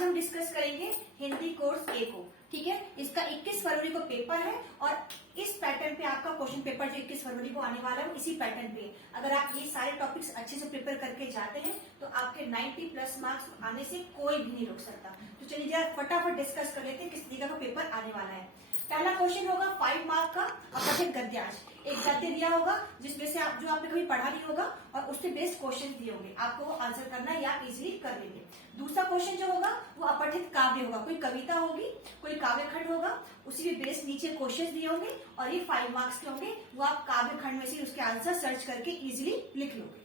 आज हम डिस्कस करेंगे हिंदी कोर्स ए को। ठीक है, इसका 21 फरवरी को पेपर है और इस पैटर्न पे आपका क्वेश्चन पेपर जो 21 फरवरी को आने वाला है इसी पैटर्न पे। अगर आप ये सारे टॉपिक्स अच्छे से प्रिपेयर करके जाते हैं तो आपके 90 प्लस मार्क्स आने से कोई भी नहीं रोक सकता। तो चलिए जरा फटाफट डिस्कस कर लेते हैं किस तरीके का पेपर आने वाला है। पहला क्वेश्चन होगा 5 मार्क का अपठित गद्यांश। एक गद्य दिया होगा जिसमें से आप जो आपने कभी पढ़ा नहीं होगा और उससे बेस्ड क्वेश्चन दिए होंगे, आपको वो आंसर करना है या इजीली कर लेंगे। दूसरा क्वेश्चन जो होगा वो अपठित काव्य होगा, कोई कविता होगी, कोई काव्य खंड होगा, उसी के बेस्ड नीचे क्वेश्चन दिए होंगे और ये 5 मार्क्स के होंगे। वो आप काव्य खंड में से उसके आंसर सर्च करके इजिली लिख लोगे।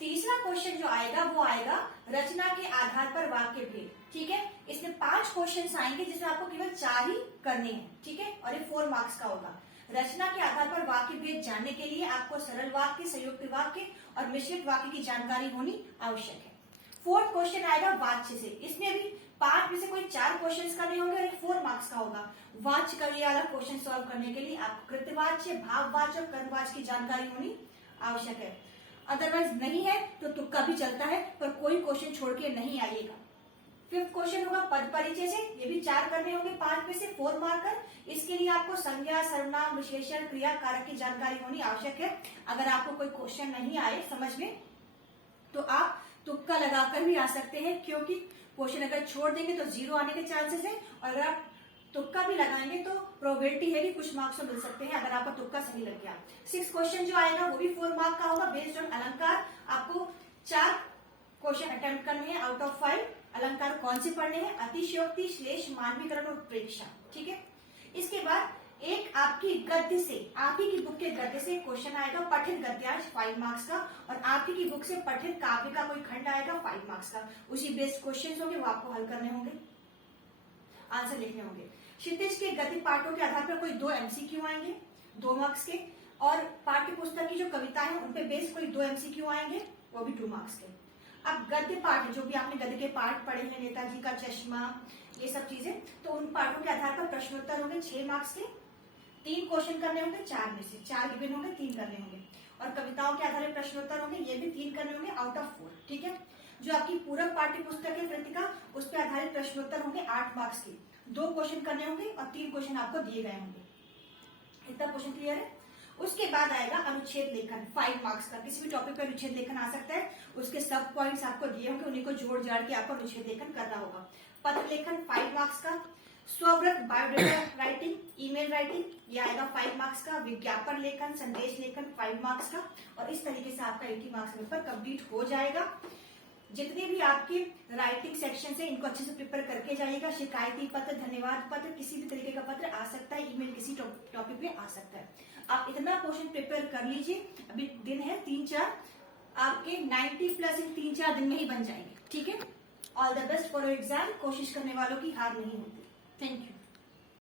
तीसरा क्वेश्चन जो आएगा वो आएगा रचना के आधार पर वाक्य भेद। ठीक है, इसमें 5 क्वेश्चन आएंगे जिसमें आपको केवल 4 ही करने हैं। ठीक है, और ये 4 मार्क्स का होगा। रचना के आधार पर वाक्य भेद जानने के लिए आपको सरल वाक्य, संयुक्त वाक्य और मिश्रित वाक्य की जानकारी होनी आवश्यक है। 4th क्वेश्चन आएगा वाच्य से। इसमें भी 5 में से कोई 4 क्वेश्चन करने होंगे और 4 मार्क्स का होगा। वाच्य का ये वाला क्वेश्चन सॉल्व करने के लिए आपको कृतवाच्य, भाववाच्य और कर्मवाच्य की जानकारी होनी आवश्यक है। अदरवाइज नहीं है तो तुक्का भी चलता है, पर कोई क्वेश्चन छोड़ के नहीं आइएगा। 5th क्वेश्चन होगा पद परिचय से। ये भी 4 करने होंगे, 5 में से 4 मार्कर। इसके लिए आपको संज्ञा, सर्वनाम, विशेषण, क्रिया, कारक की जानकारी होनी आवश्यक है। अगर आपको कोई क्वेश्चन नहीं आए समझ में तो आप तुक्का लगाकर भी आ सकते हैं, क्योंकि क्वेश्चन अगर छोड़ देंगे तो 0 आने के चांसेस है और अगर आप तुक्का भी लगाएंगे तो प्रोबेबिलिटी है कि कुछ मार्क्स तो मिल सकते हैं अगर आपका तुक्का सही लग गया। 6th क्वेश्चन जो आएगा वो भी 4 मार्क का होगा। बेस्ड ऑन अलंकार आपको 4 क्वेश्चन अटेम्प्ट करने हैं आउट ऑफ 5। अलंकार कौन से पढ़ने हैं? अतिशयोक्ति, श्लेष, मानवीकरण और प्रेक्षा। ठीक है, इसके बाद एक आपकी गद्य से, आप ही की बुक के गद्य से क्वेश्चन आएगा पठित गद्यांश 5 मार्क्स का, और आप ही की बुक से पठित काव्य का कोई खंड आएगा 5 मार्क्स का। उसी बेस्ड क्वेश्चन होंगे, वो आपको हल करने होंगे, आंसर लिखने होंगे। क्षितिज के गद्य पाठों के आधार पर कोई 2 MCQ आएंगे 2 मार्क्स के, और पाठ्य पुस्तक की जो कविता है उन पे बेस्ड कोई 2 MCQ आएंगे, वो भी 2 मार्क्स के। अब गद्य पाठ जो भी आपने गद्य के पाठ पढ़े हैं, नेताजी का चश्मा, ये सब चीजें, तो उन पाठों के आधार पर प्रश्नोत्तर होंगे 6 मार्क्स के। 3 क्वेश्चन करने होंगे 4 में से, 4 गिवन होंगे, 3 करने होंगे। और कविताओं के आधार पर प्रश्नोत्तर होंगे, ये भी 3 करने होंगे आउट ऑफ 4। ठीक है, जो आपकी पूरक पाठ्य पुस्तक है कृतिका, उस पर आधारित प्रश्नोत्तर होंगे 8 मार्क्स के। 2 क्वेश्चन करने होंगे और 3 क्वेश्चन आपको दिए गए होंगे। इतना क्वेश्चन क्लियर है? उसके बाद आएगा अनुच्छेद लेखन 5 मार्क्स का। किसी भी टॉपिक पर अनुच्छेद लेखन आ सकता है, उसके सब पॉइंट्स आपको दिए होंगे, उन्हीं को जोड़ जाड़ के आपको अनुच्छेद लेखन करना होगा। पत्र लेखन 5 मार्क्स का। स्वव्रत, बायोडेटा राइटिंग, ईमेल राइटिंग, ये आएगा 5 मार्क्स का। विज्ञापन लेखन, संदेश लेखन 5 मार्क्स का। और इस तरीके से आपका 80 मार्क्स पेपर कंप्लीट हो जाएगा। जितने भी आपके राइटिंग सेक्शन है इनको अच्छे से प्रिपेयर करके जाइएगा। शिकायती पत्र, धन्यवाद पत्र, किसी भी तरीके का पत्र आ सकता है, ईमेल किसी टॉपिक पे आ सकता है। आप इतना क्वेश्चन प्रिपेयर कर लीजिए, अभी दिन है 3-4, आपके 90 प्लस इन 3-4 दिन में ही बन जाएंगे। ठीक है, all the best for your exam. कोशिश करने वालों की हार नहीं होती। Thank you.